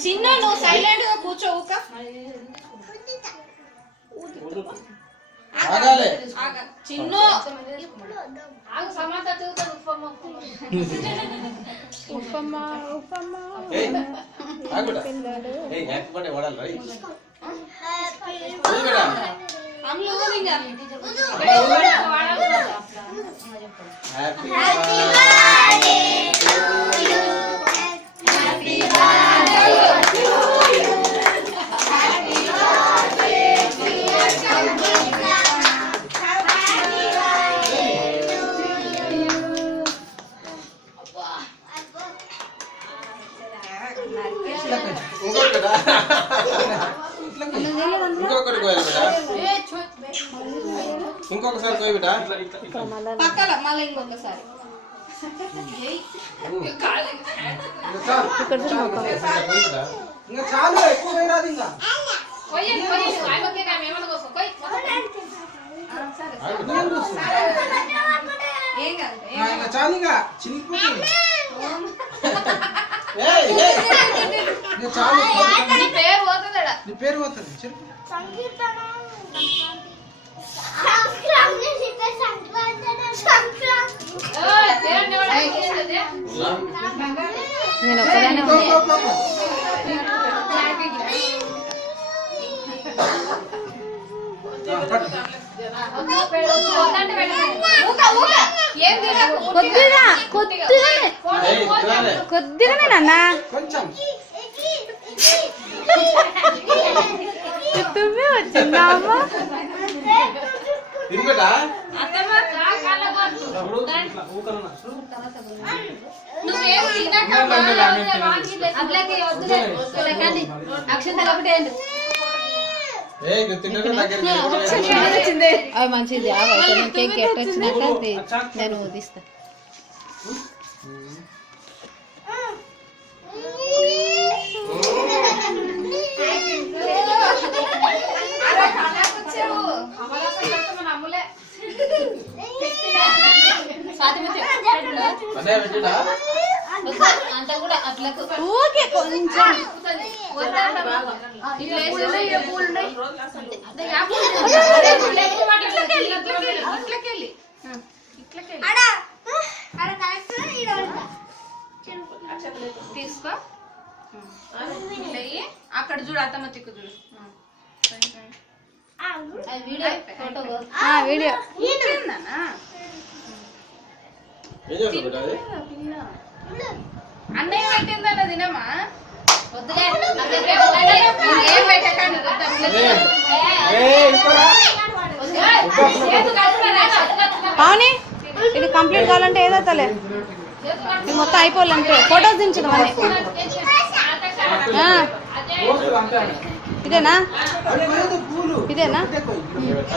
చిన్న నువ్వు సైలెంట్ గా కూర్చో చిన్న సమాత ఇంకొకసారి కోయి బిడ్డ పక్కల మళ్ళీ ఇంకొకసారి ఇంకా చాలు ఎక్కువ వేయరాదు ఇంకా చాలు ఇంకా చినిగిపోతుంది చాలు నీ పేరు పోతుంది చెప్పు నేను ఒక్కదాన్ని కొద్దిగానే నాన్న కొంచెం తుమ్మే వచ్చిందా అమ్మ అవి మంచిది కేక్ ఎట్ట వచ్చినాక నేను తీస్తా ఊకే కొంచెం తీసుకో అక్కడ చూడు అత్తమ్మ తిక్కు చూడు వీడియో అన్నయ్య పెట్టిందన్న తినమ్మా పావని ఇది కంప్లీట్ కావాలంటే ఏదో తలే ఇది మొత్తం అయిపోవాలంటే ఫోటోస్ దించడం ఇదేనా ఇదేనా